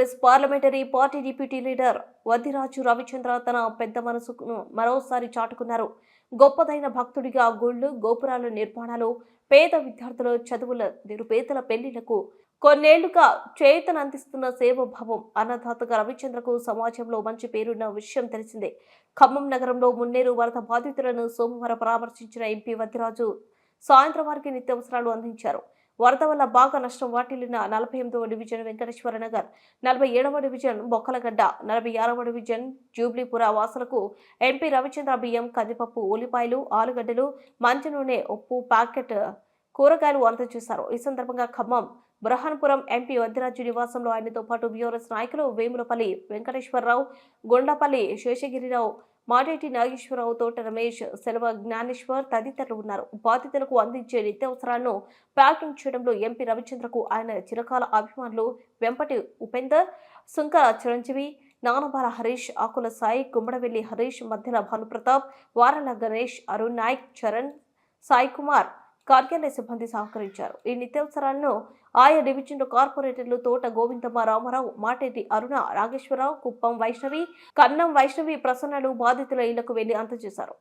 Congress parliamentary party deputy leader Vaddiraju Ravichandra తన పెద్ద మనసును మరోసారి చాటుకున్నారు. గొప్పదైన భక్తుడిగా గుళ్లు, గోపురాల నిర్మాణాలు, పేద విద్యార్థుల చదువుల, నిరుపేదల పెళ్లిళ్లకు కొన్నేళ్లుగా చేతనందిస్తున్న సేవాభావం అన్నదాతగా రవిచంద్రకు సమాజంలో మంచి పేరున్న విషయం తెలిసిందే. ఖమ్మం నగరంలో మున్నేరు వరద బాధితులను సోమవారం పరామర్శించిన ఎంపీ వద్దిరాజు సాయంత్రం వారికి నిత్యావసరాలు అందించారు. వరద వల్ల బాగా నష్టం వాటిల్లిన 48వ డివిజన్ వెంకటేశ్వర నగర్, 47వ డివిజన్ బొక్కలగడ్డ, 46వ డివిజన్ జూబ్లీపుర వాసులకు ఎంపీ రవిచంద్ర బియ్యం, కందిపప్పు, ఉల్లిపాయలు, ఆలుగడ్డలు, మంచి నూనె, ఉప్పు ప్యాకెట్ కూరగాయలు అందజేశారు. ఈ సందర్భంగా ఖమ్మం బురహాన్పురం ఎంపీ వద్దిరాజు నివాసంలో ఆయనతో పాటు బీఆర్ఎస్ నాయకులు వేములపల్లి వెంకటేశ్వరరావు, గొండపల్లి శేషగిరిరావు, మాడేటి నాగేశ్వరరావు, తోట రమేష్, సెలవ జ్ఞానేశ్వర్ తదితరులు ఉన్నారు. బాధితులకు అందించే నిత్యావసరాలను ప్యాకింగ్ చేయడంలో ఎంపీ రవిచంద్రకు ఆయన చిరకాల అభిమానులు వెంపటి ఉపేందర్, సుంకర చిరంజీవి, నానబాల హరీష్, ఆకుల సాయి, గుమ్మడవెల్లి హరీష్, మధ్యల భానుప్రతాప్, వారల గణేష్, అరుణ్ నాయక్, చరణ్, సాయి కుమార్ కార్యాలయ సిబ్బంది సహకరించారు. ఈ నిత్యావసరాలను ఆయా డివిజన్ల కార్పొరేటర్లు తోట గోవిందమ్మ, రామారావు, మాటేటి అరుణ, నాగేశ్వరరావు, కుప్పం వైష్ణవి, కన్నం వైష్ణవి ప్రసన్నలు బాధితుల ఇళ్లకు వెళ్లి అందజేశారు.